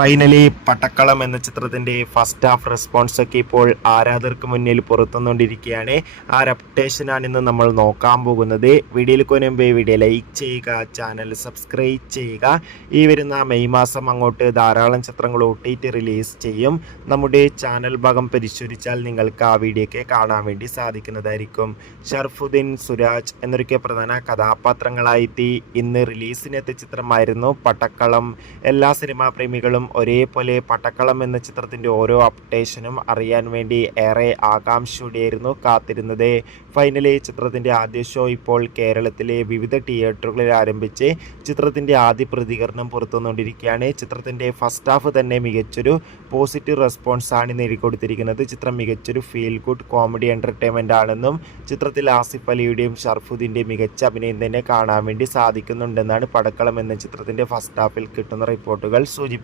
Finally പട്ടക്കളം എന്ന ചിത്രത്തിന്റെ first half response ഒക്കെ ഇപ്പോൾ ആരാധകർക്ക് മുന്നിൽ പുറത്തുകൊണ്ടിരിക്കുകയാണ്. ആ അപ്ഡേഷനാണ് ഇന്ന് നമ്മൾ നോക്കാൻ പോകുന്നത്. വീഡിയോയിൽ മുൻപേ വീഡിയോ ലൈക്ക് ചെയ്യുക, ചാനൽ സബ്സ്ക്രൈബ് ചെയ്യുക. ഈ വരുന്ന മെയ് മാസം അങ്ങോട്ട് ധാരാളം ചിത്രങ്ങൾ OTT റിലീസ് ചെയ്യും. നമ്മുടെ ചാനൽ ഭാഗം പരിശോധിച്ചാൽ നിങ്ങൾക്ക് ആ വീഡിയോ ഒക്കെ കാണാൻ വേണ്ടി സാധിക്കുന്നതായിരിക്കും. ഷർഫുദ്ദീൻ, സുരാജ് എന്നൊക്കെ പ്രധാന കഥാപാത്രങ്ങളായി ഇന്ന് റിലീസിനെത്തിയ ചിത്രമായിരുന്നു പട്ടക്കളം. എല്ലാ സിനിമാ പ്രേമികളും ഒരേപോലെ പട്ടക്കളം എന്ന ചിത്രത്തിന്റെ ഓരോ അപ്ഡേഷനും അറിയാൻ വേണ്ടി ഏറെ ആകാംക്ഷയോടെയായിരുന്നു കാത്തിരുന്നത്. ഫൈനലി ചിത്രത്തിന്റെ ആദ്യ ഷോ ഇപ്പോൾ കേരളത്തിലെ വിവിധ തിയേറ്ററുകളിൽ ആരംഭിച്ച് ചിത്രത്തിന്റെ ആദ്യ പ്രതികരണം പുറത്തുവന്നുകൊണ്ടിരിക്കുകയാണ്. ചിത്രത്തിന്റെ ഫസ്റ്റ് ഹാഫ് തന്നെ മികച്ചൊരു പോസിറ്റീവ് റെസ്പോൺസ് ആണ് നേടിക്കൊടുത്തിരിക്കുന്നത്. ചിത്രം മികച്ചൊരു ഫീൽ ഗുഡ് കോമഡി എന്റർടൈൻമെന്റ് ആണെന്നും ചിത്രത്തിൽ ആസിഫ് അലിയുടെയും ഷർഫുദ്ദീന്റെയും മികച്ച അഭിനയം തന്നെ കാണാൻ വേണ്ടി സാധിക്കുന്നുണ്ടെന്നാണ് പടക്കളം എന്ന ചിത്രത്തിന്റെ ഫസ്റ്റ് ഹാഫിൽ കിട്ടുന്ന റിപ്പോർട്ടുകൾ സൂചിപ്പിക്കുന്നത്.